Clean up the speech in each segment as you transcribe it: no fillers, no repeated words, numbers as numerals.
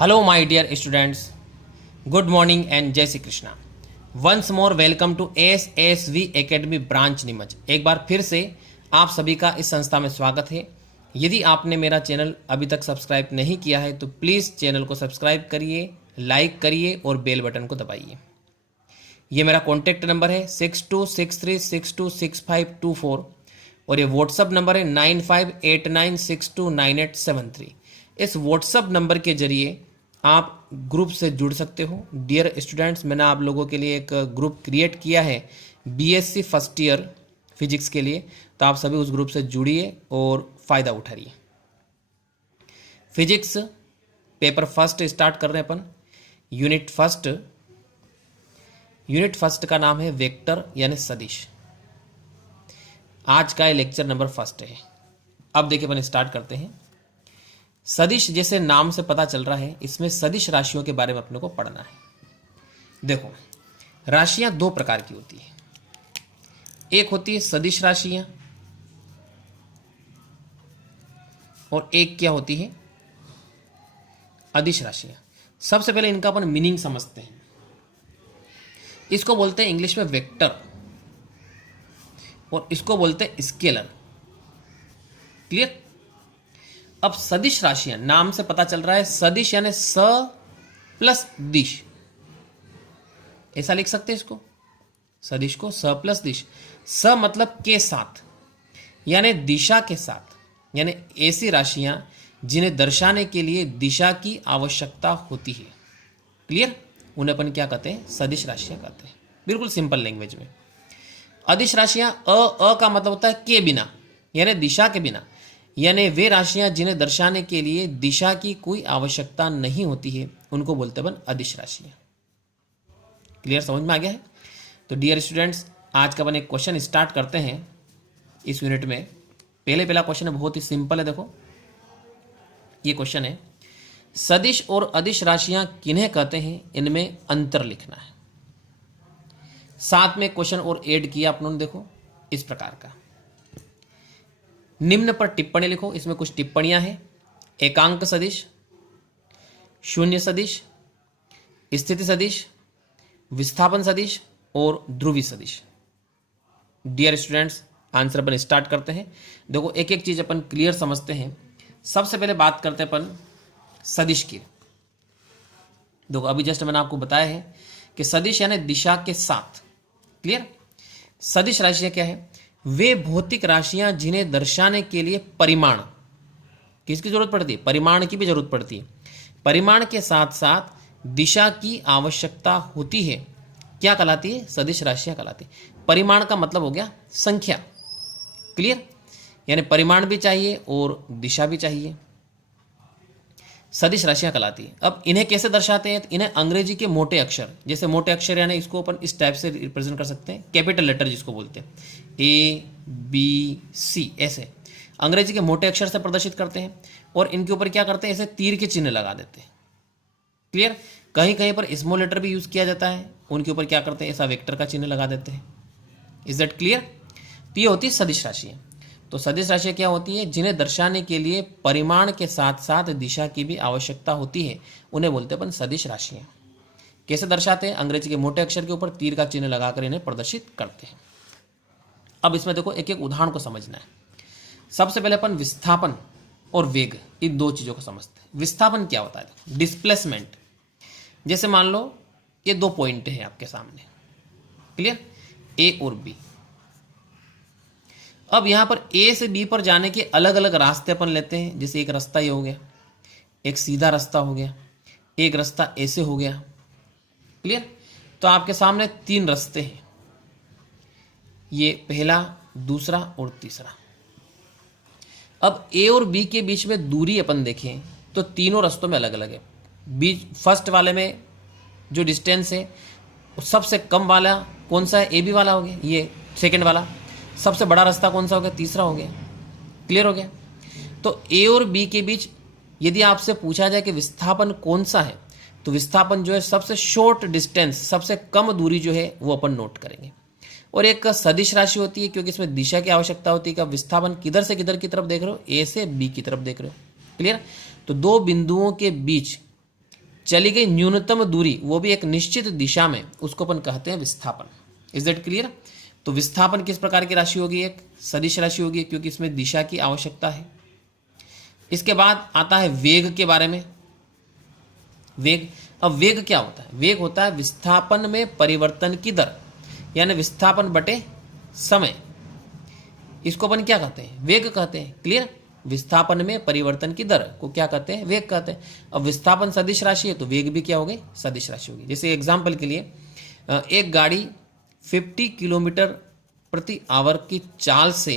Hello, my dear students. Good morning and जय Shri Krishna. Once more welcome to ASV Academy branch Neemuch. एक बार फिर से आप सभी का इस संस्था में स्वागत है. यदि आपने मेरा चैनल अभी तक सब्सक्राइब नहीं किया है तो प्लीज़ चैनल को सब्सक्राइब करिए, लाइक करिए और बेल बटन को दबाइए. ये मेरा कॉन्टैक्ट नंबर है 6263626524 और ये व्हाट्सअप नंबर है 9589629873. इस व्हाट्सअप नंबर के जरिए आप ग्रुप से जुड़ सकते हो. डियर स्टूडेंट्स, मैंने आप लोगों के लिए एक ग्रुप क्रिएट किया है बीएससी फर्स्ट ईयर फिजिक्स के लिए, तो आप सभी उस ग्रुप से जुड़िए और फ़ायदा उठाइए. फिजिक्स पेपर फर्स्ट स्टार्ट कर रहे हैं अपन. यूनिट फर्स्ट का नाम है वेक्टर यानी सदिश. आज का ये लेक्चर नंबर फर्स्ट है. अब देखिए अपन स्टार्ट करते हैं. सदिश जैसे नाम से पता चल रहा है, इसमें सदिश राशियों के बारे में अपने को पढ़ना है. देखो, राशियां दो प्रकार की होती है. एक होती है सदिश राशियां और एक क्या होती है, अदिश राशियां. सबसे पहले इनका अपन मीनिंग समझते हैं. इसको बोलते हैं इंग्लिश में वेक्टर और इसको बोलते हैं स्केलर. क्लियर. अब सदिश राशियां, नाम से पता चल रहा है सदिश यानी स प्लस दिश, ऐसा लिख सकते हैं इसको. सदिश को स प्लस दिश. स मतलब के साथ यानी दिशा के साथ, यानी ऐसी राशियां जिन्हें दर्शाने के लिए दिशा की आवश्यकता होती है. क्लियर. उन्हें अपन क्या कहते हैं, सदिश राशियां कहते हैं, बिल्कुल सिंपल लैंग्वेज में. अदिश राशियां अ का मतलब होता है के बिना यानी दिशा के बिना, यानी वे राशियां जिन्हें दर्शाने के लिए दिशा की कोई आवश्यकता नहीं होती है, उनको बोलते हैं अपन अदिश राशियां. क्लियर, समझ में आ गया है. तो डियर स्टूडेंट्स, आज का अपन एक क्वेश्चन स्टार्ट करते हैं इस यूनिट में. पहला क्वेश्चन है, बहुत ही सिंपल है. देखो, ये क्वेश्चन है, सदिश और अदिश राशियां किन्हें कहते हैं, इनमें अंतर लिखना है. साथ में क्वेश्चन और ऐड किया अपनों ने. देखो इस प्रकार का, निम्न पर टिप्पणी लिखो. इसमें कुछ टिप्पणियां हैं. एकांक सदिश, शून्य सदिश, स्थिति सदिश, विस्थापन सदिश और ध्रुवी सदिश. डियर स्टूडेंट्स, आंसर अपन स्टार्ट करते हैं. देखो, एक एक चीज अपन क्लियर समझते हैं. सबसे पहले बात करते हैं अपन सदिश की. देखो, अभी जस्ट मैंने आपको बताया है कि सदिश यानी दिशा के साथ. क्लियर. सदिश राशियां क्या है, वे भौतिक राशियां जिन्हें दर्शाने के लिए परिमाण, किसकी जरूरत पड़ती है, परिमाण की भी जरूरत पड़ती है. परिमाण के साथ साथ दिशा की आवश्यकता होती है, क्या कहलाती है, सदिश राशियां कहलाती है. परिमाण का मतलब हो गया संख्या. क्लियर. यानी परिमाण भी चाहिए और दिशा भी चाहिए, सदिश राशियां कहलाती है. अब इन्हें कैसे दर्शाते हैं, इन्हें अंग्रेजी के मोटे अक्षर, जैसे मोटे अक्षर यानी इसको अपन इस टाइप से रिप्रेजेंट कर सकते हैं, कैपिटल लेटर जिसको बोलते हैं, ABC, ऐसे अंग्रेजी के मोटे अक्षर से प्रदर्शित करते हैं. और इनके ऊपर क्या करते हैं, ऐसे तीर के चिन्ह लगा देते हैं. क्लियर. कहीं कहीं पर स्मॉल लेटर भी यूज किया जाता है, उनके ऊपर क्या करते हैं, ऐसा वेक्टर का चिन्ह लगा देते हैं. Is that clear. तो ये होती है सदिश राशियां. तो सदिश राशियां क्या होती है, जिन्हें दर्शाने के लिए परिमाण के साथ साथ दिशा की भी आवश्यकता होती है, उन्हें बोलते हैं अपन सदिश राशियां. कैसे दर्शाते हैं, अंग्रेजी के मोटे अक्षर के ऊपर तीर का चिन्ह लगाकर इन्हें प्रदर्शित करते हैं. अब इसमें देखो, एक एक उदाहरण को समझना है. सबसे पहले अपन विस्थापन और वेग, इन दो चीजों को समझते हैं. विस्थापन क्या होता है, डिस्प्लेसमेंट. जैसे मान लो ये दो पॉइंट हैं आपके सामने. क्लियर. ए और बी. अब यहां पर ए से बी पर जाने के अलग अलग रास्ते अपन लेते हैं. जैसे एक रास्ता ये हो गया, एक सीधा रास्ता हो गया, एक रास्ता ऐसे हो गया. क्लियर. तो आपके सामने तीन रास्ते हैं, ये पहला, दूसरा और तीसरा. अब ए और बी के बीच में दूरी अपन देखें तो तीनों रास्तों में अलग अलग है. बीच फर्स्ट वाले में जो डिस्टेंस है, सबसे कम वाला कौन सा है, ए बी वाला हो गया. ये सेकंड वाला. सबसे बड़ा रास्ता कौन सा हो गया, तीसरा हो गया. क्लियर हो गया. तो ए और बी के बीच यदि आपसे पूछा जाए कि विस्थापन कौन सा है, तो विस्थापन जो है सबसे शॉर्ट डिस्टेंस, सबसे कम दूरी जो है वो अपन नोट करेंगे. और एक सदिश राशि होती है, क्योंकि इसमें दिशा की आवश्यकता होती है कि विस्थापन किधर से किधर की तरफ देख रहे हो, ए से बी की तरफ देख रहे हो. क्लियर. तो दो बिंदुओं के बीच चली गई न्यूनतम दूरी, वो भी एक निश्चित दिशा में, उसको अपन कहते हैं विस्थापन। Is that clear? तो विस्थापन किस प्रकार की राशि होगी? एक सदिश राशि होगी, क्योंकि इसमें दिशा की आवश्यकता है। इसके बाद आता है वेग के बारे में। वेग, अब वेग क्या होता है? वेग होता है विस्थापन में परिवर्तन की दर, यानी विस्थापन बटे समय। इसको अपन क्या कहते हैं? वेग कहते हैं। क्लियर? विस्थापन में परिवर्तन की दर को क्या कहते हैं? वेग कहते हैं। अब विस्थापन सदिश राशि है तो वेग भी क्या होगी? सदिश राशि होगी। जैसे एग्जाम्पल के लिए एक गाड़ी 50 किलोमीटर प्रति आवर की चाल से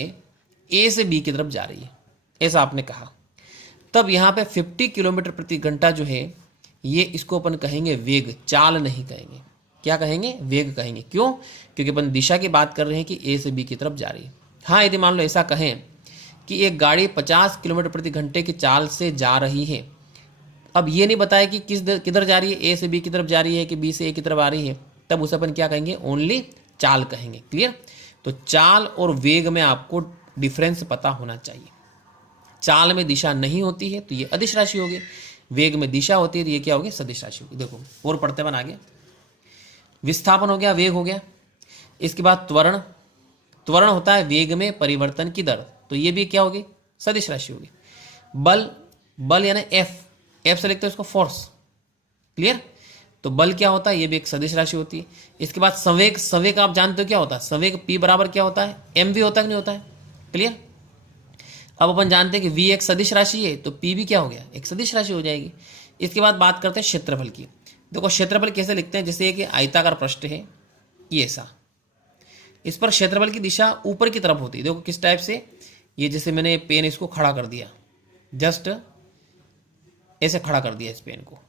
ए से बी की तरफ जा रही है, ऐसा आपने कहा। तब यहाँ पे 50 किलोमीटर प्रति घंटा जो है, ये इसको अपन कहेंगे वेग, चाल नहीं कहेंगे। क्या कहेंगे? वेग कहेंगे। क्यों? क्योंकि अपन दिशा की बात कर रहे हैं कि ए से बी की तरफ जा रही है। हाँ, यदि मान लो ऐसा कहें कि एक गाड़ी 50 किलोमीटर प्रति घंटे की चाल से जा रही है, अब ये नहीं बताया कि किधर जा रही है, ए से बी की तरफ जा रही है कि बी से ए की तरफ आ रही है, तब उसे अपन क्या कहेंगे? ओनली चाल कहेंगे। क्लियर? तो चाल और वेग में आपको डिफरेंस पता होना चाहिए। चाल में दिशा नहीं होती है तो ये अदिश राशि होगी, वेग में दिशा होती है तो ये क्या होगी? सदिश राशि होगी। देखो और पढ़ते बन आगे। विस्थापन हो गया, वेग हो गया। इसके बाद त्वरण। त्वरण होता है वेग में परिवर्तन की दर, तो ये भी क्या होगी? सदिश राशि होगी। बल, बल यानी एफ, एफ से लिखते हैं उसको फोर्स। क्लियर? तो बल क्या होता है? ये भी एक सदिश राशि होती है। इसके बाद संवेग, संवेग आप जानते हो क्या होता है? संवेग P बराबर क्या होता है? mv होता है कि नहीं होता है? क्लियर? अब अपन जानते हैं कि v एक सदिश राशि है तो P भी क्या हो गया? एक सदिश राशि हो जाएगी। इसके बाद बात करते हैं क्षेत्रफल की। देखो क्षेत्रफल कैसे लिखते हैं? जैसे कि आयताकार पृष्ठ है ये ऐसा, इस पर क्षेत्रफल की दिशा ऊपर की तरफ होती है। देखो किस टाइप से, ये जैसे मैंने पेन इसको खड़ा कर दिया, जस्ट ऐसे खड़ा कर दिया इस पेन को,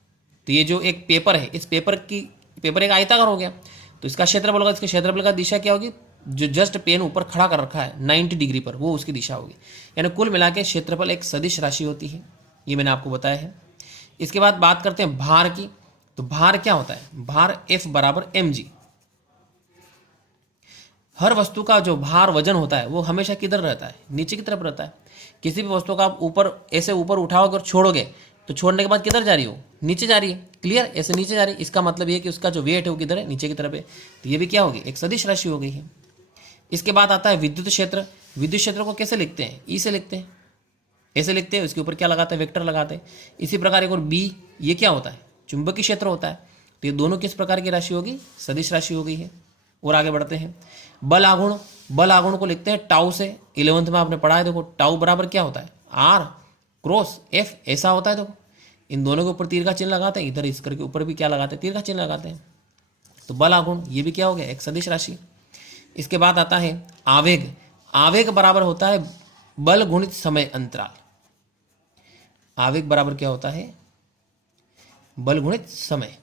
तो ये जो एक पेपर है, इस पेपर एक आयताकार हो गया, तो इसका क्षेत्रफल होगा। इसके क्षेत्रफल का दिशा क्या होगी? जो जस्ट पेन ऊपर खड़ा कर रखा है 90 डिग्री पर, वो उसकी दिशा होगी। यानी कुल मिला के क्षेत्रफल एक सदिश राशि होती है, ये मैंने आपको बताया है। इसके बाद बात करते हैं भार की। तो भार क्या होता है? भार F बराबर mg। हर वस्तु का जो भार, वजन होता है, वो हमेशा किधर रहता है? नीचे की तरफ रहता है। किसी भी वस्तु का आप ऊपर ऐसे ऊपर उठाओगे और छोड़ोगे तो छोड़ने के बाद किधर जा रही हो? नीचे जा रही है। क्लियर? ऐसे नीचे जा रही है, इसका मतलब ये है कि उसका जो वेट है वो किधर है? नीचे की तरफ है। तो ये भी क्या होगी? एक सदिश राशि हो गई है। इसके बाद आता है विद्युत क्षेत्र। विद्युत क्षेत्र को कैसे लिखते हैं? ई से लिखते हैं, ऐसे लिखते हैं, उसके ऊपर क्या लगाते हैं? वेक्टर लगाते हैं। इसी प्रकार एक और बी, ये क्या होता है? चुंबकीय क्षेत्र होता है। तो ये दोनों किस प्रकार की राशि होगी? सदिश राशि हो गई है। और आगे बढ़ते हैं। बल आघूर्ण, बल आघूर्ण को लिखते हैं टाउ से। 11th में आपने पढ़ा है, देखो टाउ बराबर क्या होता है? आर क्रॉस एफ, ऐसा होता है। देखो इन दोनों के ऊपर तीर का चिन्ह लगाते हैं, इधर इसकर के ऊपर भी क्या लगाते हैं? तीर का चिन्ह लगाते हैं। तो बल आघूर्ण ये भी क्या हो गया? एक सदिश राशि। इसके बाद आता है आवेग। आवेग बराबर होता है बल गुणित समय अंतराल। आवेग बराबर क्या होता है? बल गुणित समय।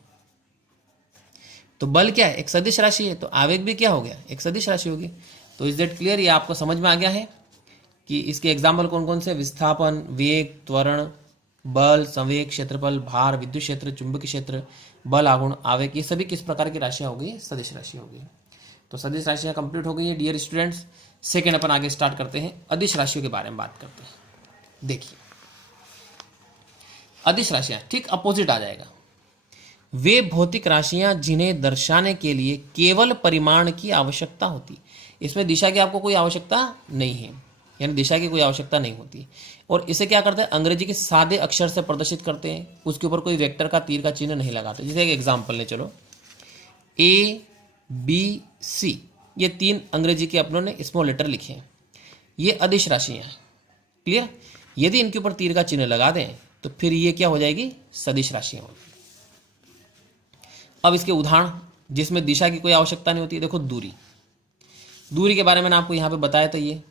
तो बल क्या है? एक सदिश राशि है, तो आवेग भी क्या हो गया? एक सदिश राशि होगी। तो इज दैट क्लियर? ये आपको समझ में आ गया है कि इसके एग्जाम्पल कौन कौन से? विस्थापन, वेग, त्वरण, बल, संवेग, क्षेत्रफल, भार, विद्युत क्षेत्र, चुंबकीय क्षेत्र, बल आघूर्ण, आवेग, ये सभी किस प्रकार की राशियां होगी? सदिश राशि होगी। तो सदिश राशियां कंप्लीट हो गई है डियर स्टूडेंट्स। सेकेंड अपन आगे स्टार्ट करते हैं, अदिश राशियों के बारे में बात करते हैं। देखिए अदिश राशियां ठीक अपोजिट आ जाएगा। वे भौतिक राशियां जिन्हें दर्शाने के लिए केवल परिमाण की आवश्यकता होती। इसमें दिशा की आपको कोई आवश्यकता नहीं है, यानी दिशा की कोई आवश्यकता नहीं होती। और इसे क्या करते हैं? अंग्रेजी के सादे अक्षर से प्रदर्शित करते हैं, उसके ऊपर कोई वेक्टर का, तीर का चिन्ह नहीं लगाते। जैसे एक एग्जाम्पल ले चलो, ए बी सी, ये 3 अंग्रेजी के अपनों ने स्मॉल लेटर लिखे हैं, ये अदिश राशियां हैं। क्लियर? यदि इनके ऊपर तीर का चिन्ह लगा दें तो फिर ये क्या हो जाएगी? सदिश राशियां होगी। अब इसके उदाहरण जिसमें दिशा की कोई आवश्यकता नहीं होती। देखो दूरी, दूरी के बारे में मैंने आपको यहाँ पे बताया था। ये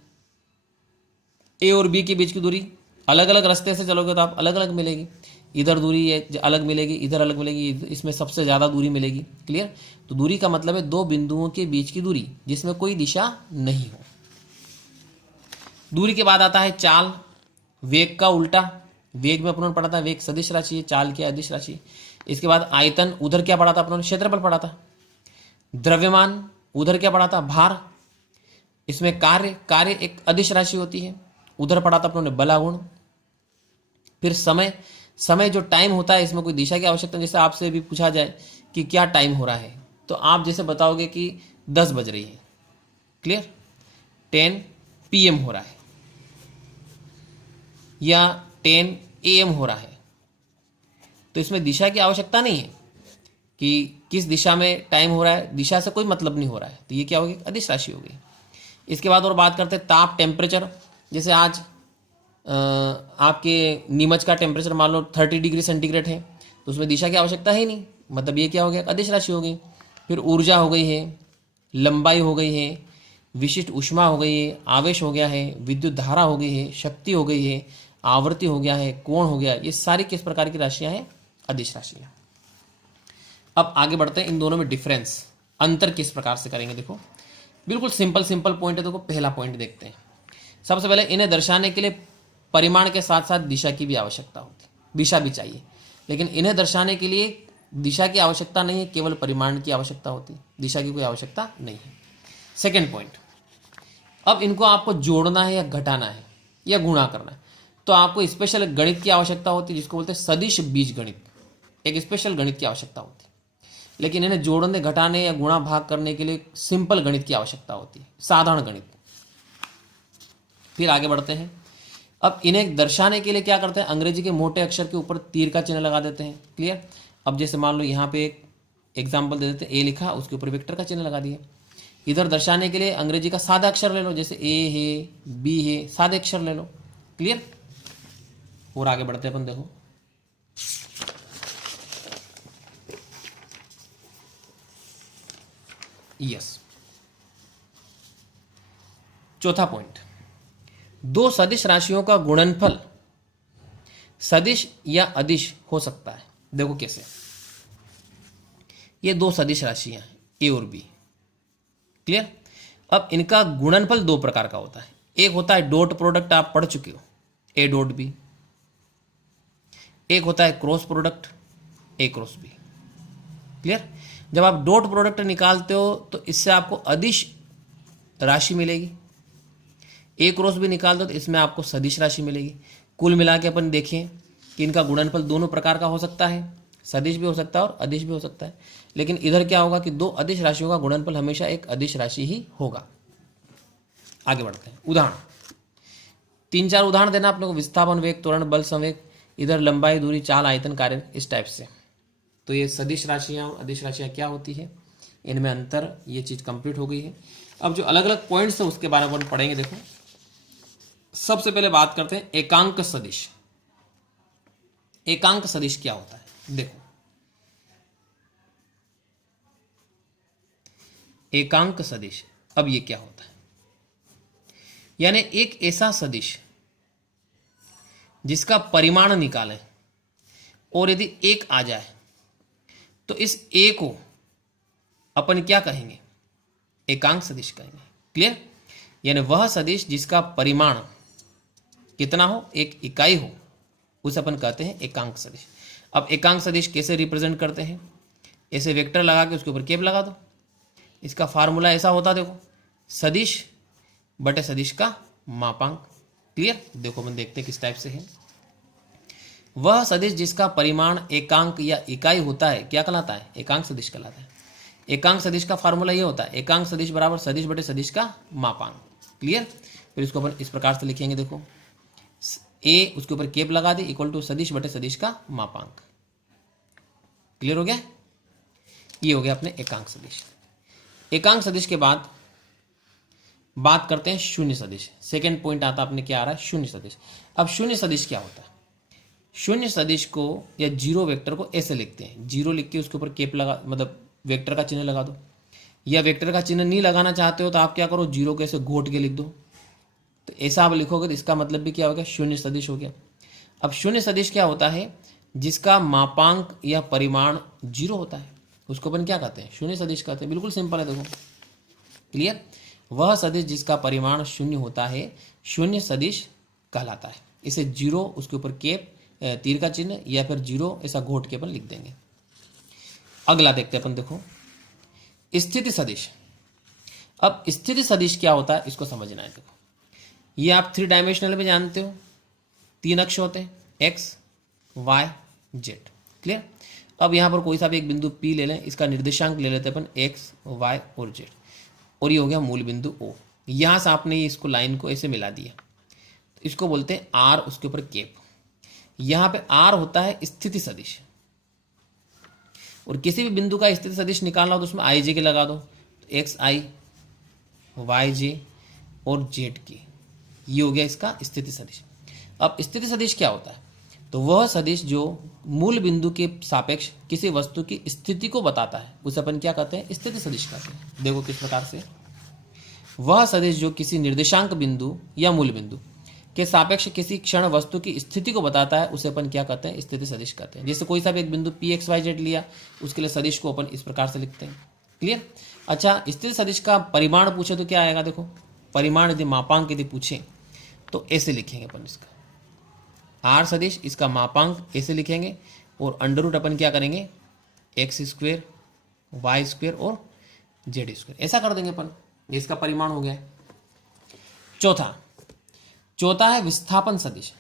ए और बी के बीच की दूरी, अलग अलग रास्ते से चलोगे तो आप अलग अलग मिलेगी। इधर दूरी अलग मिलेगी, इधर अलग मिलेगी, इसमें सबसे ज़्यादा दूरी मिलेगी। क्लियर? तो दूरी का मतलब है 2 बिंदुओं के बीच की दूरी जिसमें कोई दिशा नहीं हो। दूरी के बाद आता है चाल, वेग का उल्टा। वेग में अपनों ने पढ़ा था वेग सदिश राशि है, चाल क्या? अदिश राशि। इसके बाद आयतन, उधर क्या पढ़ा था अपनों ने? क्षेत्रफल पढ़ा था। द्रव्यमान, उधर क्या पढ़ा था? भार। इसमें कार्य, कार्य एक अदिश राशि होती है, उधर पढ़ा था अपनों ने बल आघूर्ण। फिर समय, समय जो टाइम होता है इसमें कोई दिशा की आवश्यकता, जैसे आपसे भी पूछा जाए कि क्या टाइम हो रहा है, तो आप जैसे बताओगे कि 10 बज रही है, क्लियर, 10 PM हो रहा है या 10 AM हो रहा है, तो इसमें दिशा की आवश्यकता नहीं है कि किस दिशा में टाइम हो रहा है, दिशा से कोई मतलब नहीं हो रहा है, तो ये क्या होगी, अदिश राशि हो गई। इसके बाद और बात करते हैं ताप, टेम्परेचर। जैसे आज आपके नीमच का टेम्परेचर मान लो 30 डिग्री सेंटीग्रेड है, तो उसमें दिशा की आवश्यकता है ही नहीं, मतलब ये क्या हो गया, अदिश राशि हो गई। फिर ऊर्जा हो गई है, लंबाई हो गई है, विशिष्ट ऊष्मा हो गई है, आवेश हो गया है, विद्युत धारा हो गई है, शक्ति हो गई है, आवृत्ति हो गया है, कोण हो गया, ये सारी किस प्रकार की राशियां हैं, अदिश राशियां। अब आगे बढ़ते हैं, इन दोनों में डिफरेंस, अंतर किस प्रकार से करेंगे। देखो बिल्कुल सिंपल पॉइंट है। देखो पहला पॉइंट देखते हैं। सबसे पहले इन्हें दर्शाने के लिए परिमाण के साथ साथ दिशा की भी आवश्यकता होती है, दिशा भी चाहिए, लेकिन इन्हें दर्शाने के लिए दिशा की आवश्यकता नहीं है, केवल परिमाण की आवश्यकता होती है, दिशा की कोई आवश्यकता नहीं है। सेकेंड पॉइंट, अब इनको आपको जोड़ना है या घटाना है या गुणा करना है, तो आपको स्पेशल गणित की आवश्यकता होती है, जिसको बोलते हैं सदिश बीज गणित, एक स्पेशल गणित की आवश्यकता होती है। लेकिन इन्हें जोड़ने, घटाने या गुणा भाग करने के लिए सिंपल गणित की आवश्यकता होती है, साधारण गणित। फिर आगे बढ़ते हैं। अब इन्हें दर्शाने के लिए क्या करते हैं, अंग्रेजी के मोटे अक्षर के ऊपर तीर का चिन्ह लगा देते हैं, क्लियर। अब जैसे मान लो यहाँ पे एक एग्जाम्पल दे देते हैं, ए लिखा, उसके ऊपर वेक्टर का चिन्ह लगा दिया। इधर दर्शाने के लिए अंग्रेजी का सादा अक्षर ले लो, जैसे ए है, बी है, सादे अक्षर ले लो, क्लियर। और आगे बढ़ते हैं अपन, देखो यस। चौथा पॉइंट, दो सदिश राशियों का गुणनफल सदिश या अदिश हो सकता है। देखो कैसे, ये दो सदिश राशियां हैं, ए और बी, क्लियर। अब इनका गुणनफल दो प्रकार का होता है। एक होता है डॉट प्रोडक्ट, आप पढ़ चुके हो, ए डॉट बी। एक होता है क्रॉस प्रोडक्ट, ए क्रॉस बी, क्लियर। जब आप डॉट प्रोडक्ट निकालते हो तो इससे आपको अदिश राशि मिलेगी, ए क्रॉस बी निकाल दो तो इसमें आपको सदिश राशि मिलेगी। कुल मिला के अपन देखें कि इनका गुणनफल दोनों प्रकार का हो सकता है, सदिश भी हो सकता है और अदिश भी हो सकता है। लेकिन इधर क्या होगा कि दो अदिश राशियों का गुणनफल हमेशा एक अदिश राशि ही होगा। आगे बढ़ते हैं, उदाहरण 3-4 उदाहरण देना अपने को, विस्थापन वेग, त्वरण बल संवेग, इधर लंबाई, दूरी, चाल, आयतन, कार्य, इस टाइप से। तो ये सदिश राशियाँ और अदिश राशियाँ क्या होती है, इनमें अंतर, ये चीज़ कंप्लीट हो गई है। अब जो अलग अलग पॉइंट्स है उसके बारे में पढ़ेंगे। देखो सबसे पहले बात करते हैं एकांक सदिश। एकांक सदिश क्या होता है, देखो एकांक सदिश, अब ये क्या होता है, यानी एक ऐसा सदिश जिसका परिमाण निकालें और यदि 1 आ जाए तो इस ए को अपन क्या कहेंगे, एकांक सदिश कहेंगे, क्लियर। यानी वह सदिश जिसका परिमाण कितना हो, 1 इकाई हो, उसे अपन कहते हैं एकांक सदिश। अब एकांक सदिश कैसे रिप्रेजेंट करते हैं, ऐसे वेक्टर लगा के उसके ऊपर कैप लगा दो। इसका फार्मूला ऐसा होता, देखो सदिश बटे सदिश का मापांक, क्लियर। देखो अपन देखते हैं किस टाइप से है। वह सदिश जिसका परिमाण एकांक या इकाई होता है क्या कहलाता है, एकांक सदिश कहलाता है। एकांक सदिश का फार्मूला ये होता है, एकांक सदिश बराबर सदिश बटे सदिश का मापांक, क्लियर। फिर इसको अपन इस प्रकार से लिखेंगे, देखो ए उसके ऊपर केप लगा दी, इक्वल टू सदिश बटे सदिश का मापांक, क्लियर हो गया। ये हो गया अपने एकांक सदिश। एकांक सदिश के बाद बात करते हैं शून्य सदिश। सेकेंड पॉइंट आता अपने क्या आ रहा है, शून्य सदिश। अब शून्य सदिश क्या होता है, शून्य सदिश को या जीरो वेक्टर को ऐसे लिखते हैं, जीरो लिख के उसके ऊपर केप लगा, मतलब वेक्टर का चिन्ह लगा दो। या वेक्टर का चिन्ह नहीं लगाना चाहते हो तो आप क्या करो, जीरो को ऐसे घोट के लिख दो, तो ऐसा आप लिखोगे तो इसका मतलब भी क्या हो गया, शून्य सदिश हो गया। अब शून्य सदिश क्या होता है, जिसका मापांक या परिमाण जीरो होता है, उसको अपन क्या कहते हैं, शून्य सदिश कहते हैं। बिल्कुल सिंपल है, देखो क्लियर। वह सदिश जिसका परिमाण शून्य होता है शून्य सदिश कहलाता है। इसे जीरो उसके ऊपर केप तीर का चिन्ह या फिर जीरो ऐसा घोट के अपन लिख देंगे। अगला देखते हैं अपन, देखो स्थिति सदिश। अब स्थिति सदिश क्या होता है इसको समझना है। देखो ये आप 3 डायमेंशनल में जानते हो, 3 अक्ष होते हैं, एक्स वाई जेड। क्लियर। अब यहाँ पर कोई सा भी एक बिंदु P ले लें, इसका निर्देशांक ले लेते हैं अपन एक्स वाई और जेड, और ये हो गया मूल बिंदु O। यहाँ से आपने इसको लाइन को ऐसे मिला दिया, तो इसको बोलते हैं आर, उसके ऊपर कैप। यहाँ पे आर होता है स्थिति सदिश, और किसी भी बिंदु का स्थिति सदिश निकालना हो तो उसमें आई जे के लगा दो, तो एक्स आई वाई जे और जेड की, ये हो गया इसका स्थिति सदिश। अब स्थिति सदिश क्या होता है, तो वह सदिश जो मूल बिंदु के सापेक्ष किसी वस्तु की स्थिति को बताता है उसे अपन क्या कहते हैं, स्थिति सदिश कहते हैं। देखो किस प्रकार से, वह सदिश जो किसी निर्देशांक बिंदु या मूल बिंदु के सापेक्ष किसी क्षण वस्तु की स्थिति को बताता है उसे अपन क्या कहते हैं, स्थिति सदिश कहते हैं। जैसे कोई सा भी एक बिंदु पी एक्स वाई जेड लिया, उसके लिए सदिश को अपन इस प्रकार से लिखते हैं। क्लियर। अच्छा, स्थिति सदिश का परिमाण पूछे तो क्या आएगा, देखो परिमाण यदि मापांक यदि पूछे तो ऐसे लिखेंगे अपन इसका, आर सदिश, इसका मापांक ऐसे लिखेंगे, और अंडर रूट अपन क्या करेंगे, एक्स स्क्वेयर वाई स्क्वेयर और जेड स्क्वेयर, ऐसा कर देंगे अपन, इसका परिमाण हो गया। चौथा है विस्थापन सदिश।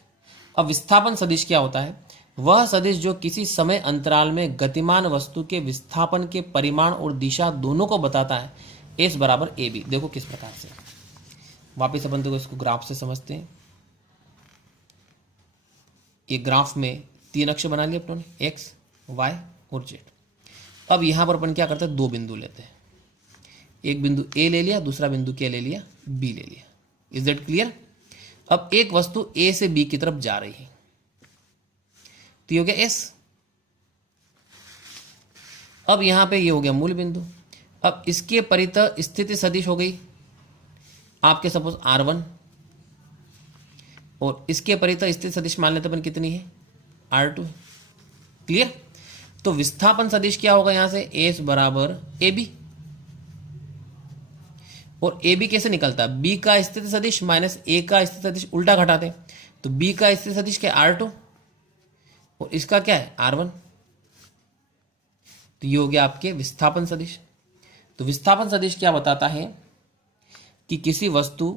अब विस्थापन सदिश क्या होता है, वह सदिश जो किसी समय अंतराल में गतिमान वस्तु के विस्थापन के परिमाण और दिशा दोनों को बताता है, एस बराबर ए बी। देखो किस प्रकार से, वापिस अपन देखो इसको ग्राफ से समझते हैं। ये ग्राफ में 3 अक्ष बना लिए अपनों ने, एक्स वाई और जेड। अब यहाँ पर अपन क्या करते हैं, 2 बिंदु लेते हैं, एक बिंदु ए ले लिया, दूसरा बिंदु क्या ले लिया, बी ले लिया। Is that clear. अब एक वस्तु ए से बी की तरफ जा रही है, तो ये हो गया एस। अब यहां पे ये हो गया मूल बिंदु। अब इसके परितः स्थिति सदिश हो गई आपके सपोज R1, और इसके परितः स्थिति सदिश मान लेते अपन कितनी है, R2। क्लियर। तो विस्थापन सदिश क्या होगा यहां से, एस बराबर ए बी, और ए बी कैसे निकलता है, बी का स्थिति सदिश माइनस ए का स्थिति सदिश उल्टा घटाते, तो बी का स्थिति सदिश क्या है, R2, और इसका क्या है, R1। तो ये हो गया आपके विस्थापन सदिश। तो विस्थापन सदिश क्या बताता है कि किसी वस्तु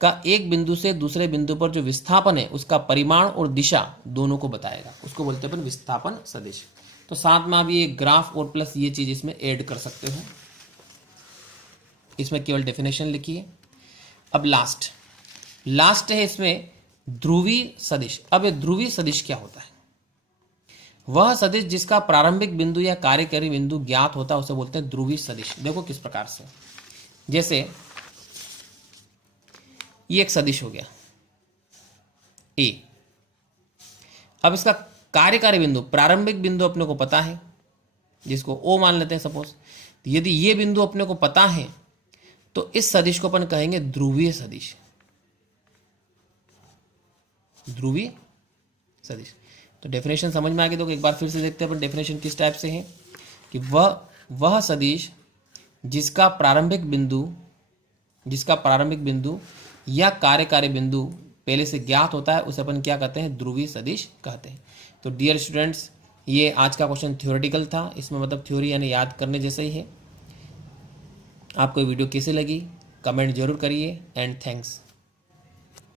का एक बिंदु से दूसरे बिंदु पर जो विस्थापन है उसका परिमाण और दिशा दोनों को बताएगा, उसको बोलते हैं अपन विस्थापन सदिश। तो साथ में आप ये ग्राफ और प्लस ये चीज इसमें ऐड कर सकते हो, इसमें केवल डेफिनेशन लिखिए। अब लास्ट है इसमें ध्रुवीय सदिश। अब ये ध्रुवीय सदिश क्या होता है, वह सदिश जिसका प्रारंभिक बिंदु या कार्यकारी बिंदु ज्ञात होता है उसे बोलते हैं ध्रुवीय सदिश। देखो किस प्रकार से, जैसे ये एक सदिश हो गया ए, अब इसका कार्यकारी बिंदु प्रारंभिक बिंदु अपने को पता है, जिसको ओ मान लेते हैं सपोज। यदि ये बिंदु अपने को पता है तो इस सदिश को अपन कहेंगे ध्रुवीय सदिश, ध्रुवीय सदिश। तो डेफिनेशन समझ में आ गई। तो एक बार फिर से देखते हैं अपन डेफिनेशन किस टाइप से है, कि वह सदिश जिसका प्रारंभिक बिंदु या कार्यकारी बिंदु पहले से ज्ञात होता है उसे अपन क्या कहते हैं, ध्रुवीय सदिश कहते हैं। तो डियर स्टूडेंट्स, ये आज का क्वेश्चन थ्योरेटिकल था, इसमें मतलब थ्योरी यानी याद करने जैसे ही है। आपको वीडियो कैसे लगी कमेंट जरूर करिए, एंड थैंक्स।